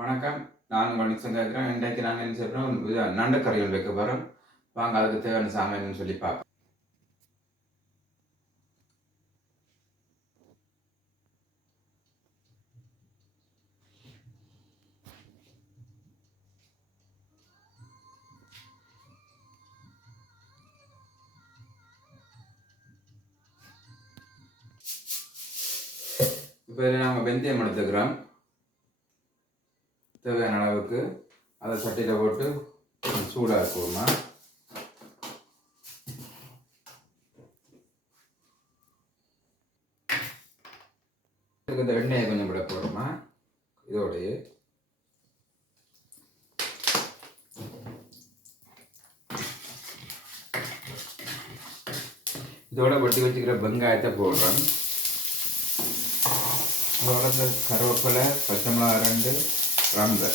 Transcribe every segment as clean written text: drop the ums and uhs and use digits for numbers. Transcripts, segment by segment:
வணக்கம். நான் மணிசன் கேட்குறேன். இன்றைக்கு நாங்கள் என்ன செய்கிறோம், நண்டு கறிகள் வைக்க போகிறோம். வாங்க அதுக்கு தேவையான சாமான்னு சொல்லி பார்ப்போம். இப்போ இதில் நாங்கள் வெந்தயம் எடுத்துக்கிறோம். தேவையான அளவுக்கு அதை சட்டியில் போட்டு சூடாக இருக்குமா. இதுக்கு இந்த எண்ணெயை கொஞ்சம் விட போடுமா. இதோடைய இதோட வெட்டி வச்சுக்கிற வெங்காயத்தை போடுறோம். அதோட கருவேப்பிலை, பச்சை மிளகாய் 2, ரம்பை.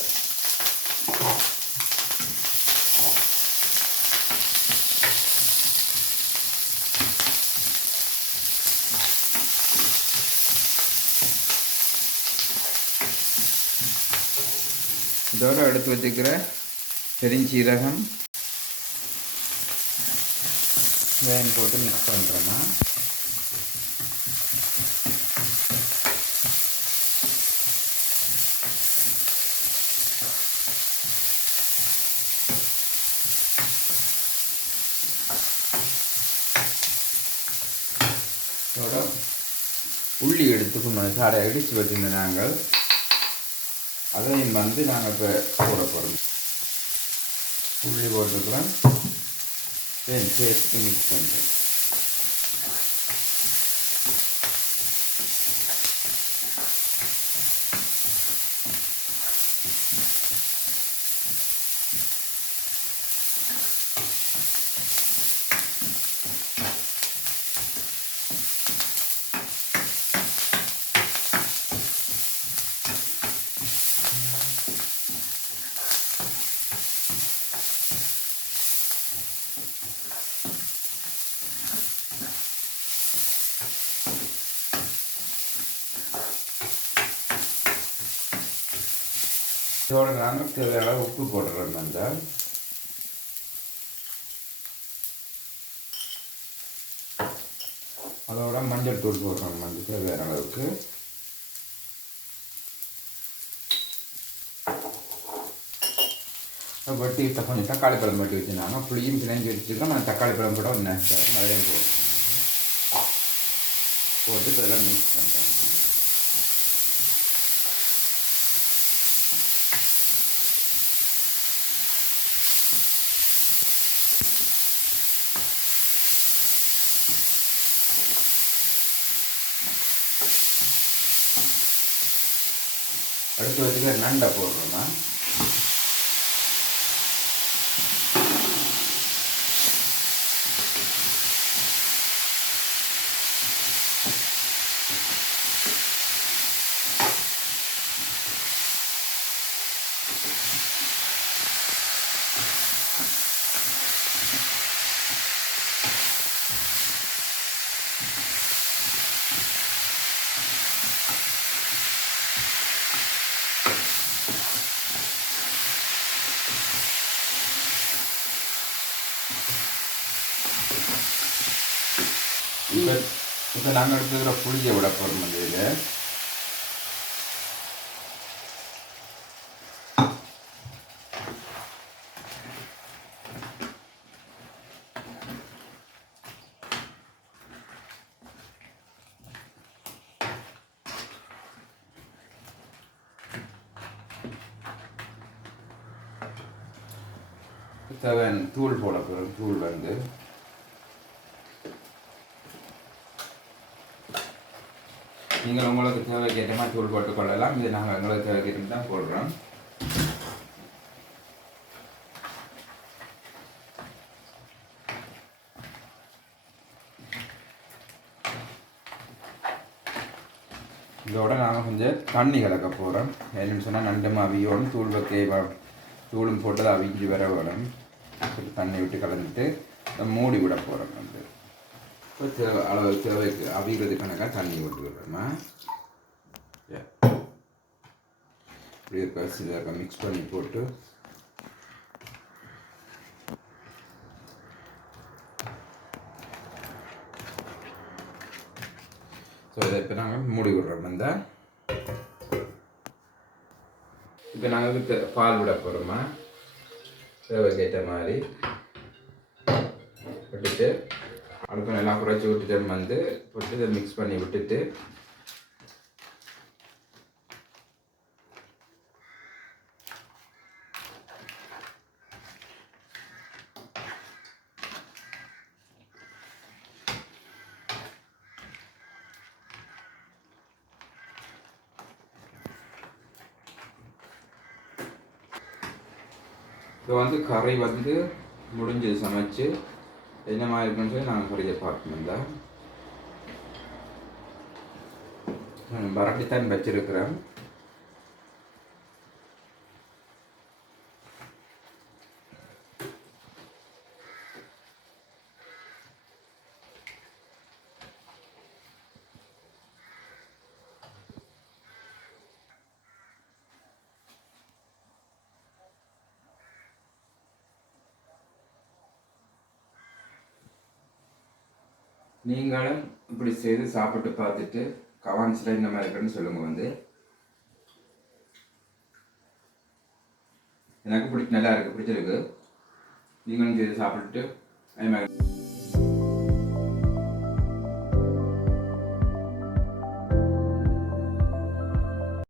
இதோட எடுத்து வச்சுக்கிற பெருஞ்சீரகம் வேன் போட்டு மிக்ஸ் பண்ணுறோன்னா இதோட உள்ளி எடுத்துக்கணும். சாரை இடித்து வச்சுருந்த நாங்கள் அதையும் நாங்கள் இப்போ போட போகிறோம். உள்ளி போட்டுக்கிறோம், சேர்த்து மிக்ஸ் பண்ணுறோம். இதோட நாங்கள் தேவையான உப்பு போடுறோம். அதோட மஞ்சள் தூள் போடுறோம். தேவையான அளவுக்கு வட்டி கொஞ்சம் தக்காளி பழம் வட்டி வச்சுருந்தாங்க. புளியும் பிணைஞ்சி வச்சுருக்கோம். நான் தக்காளி பழம் கூட ஒன்று அதையும் போட்டு இதெல்லாம் மிக்ஸ் பண்ணுறேன். அடுத்து வச்சுக்க நண்டை போடுறோமா. இப்போ நாங்கள் எடுத்துக்கிற புளியை விட போகிறோம். இதில் தேவையான தூள் போட போகிறோம். தூள் நீங்கள் உங்களுக்கு தேவைக்கு ஏற்ற மாதிரி தூள் போட்டுக்கொள்ளலாம். இது நாங்கள் எங்களுக்கு தேவைக்கு தான் போடுறோம். இதோட நாங்கள் கொஞ்சம் தண்ணி கலக்க போகிறோம். என்னன்னு சொன்னால் நண்டு அவியோடு தூளும் போட்டு அவிஞ்சு வர வேணும். தண்ணி விட்டு கலந்துட்டு மூடி விட போகிறோம். இப்போ அளவு தேவைக்கு அவிகிறது கணக்காக தண்ணி விட்டுக்கிறோமா. இப்படி இருக்க மிக்ஸ் பண்ணி போட்டு ஸோ இதை இப்போ நாங்கள் மூடி விடுறோம். இந்த இப்போ நாங்கள் பால் விட போகிறோமா தேவைக்கேற்ற மாதிரி விட்டுட்டு அடுப்பு எல்லாம் குறைச்சி விட்டுட்டு வந்து போட்டு இதை மிக்ஸ் பண்ணி விட்டுட்டு இப்போ வந்து கறி வந்து முடிஞ்சது சமைச்சு என்ன மாதிரி இருக்குன்னு சொல்லி நாங்கள் கறியை பார்க்கணும். தான் வரட்டித்தான் வச்சிருக்கிறேன். நீங்களும் இப்படி செய்து சாப்பிட்டு பார்த்துட்டு கமெண்ட்ஸில் இந்த மாதிரி இருக்குன்னு சொல்லுங்கள். வந்து எனக்கு நல்லா இருக்குது, பிடிச்சிருக்கு. நீங்களும் செய்து சாப்பிட்டுட்டு அதே மாதிரி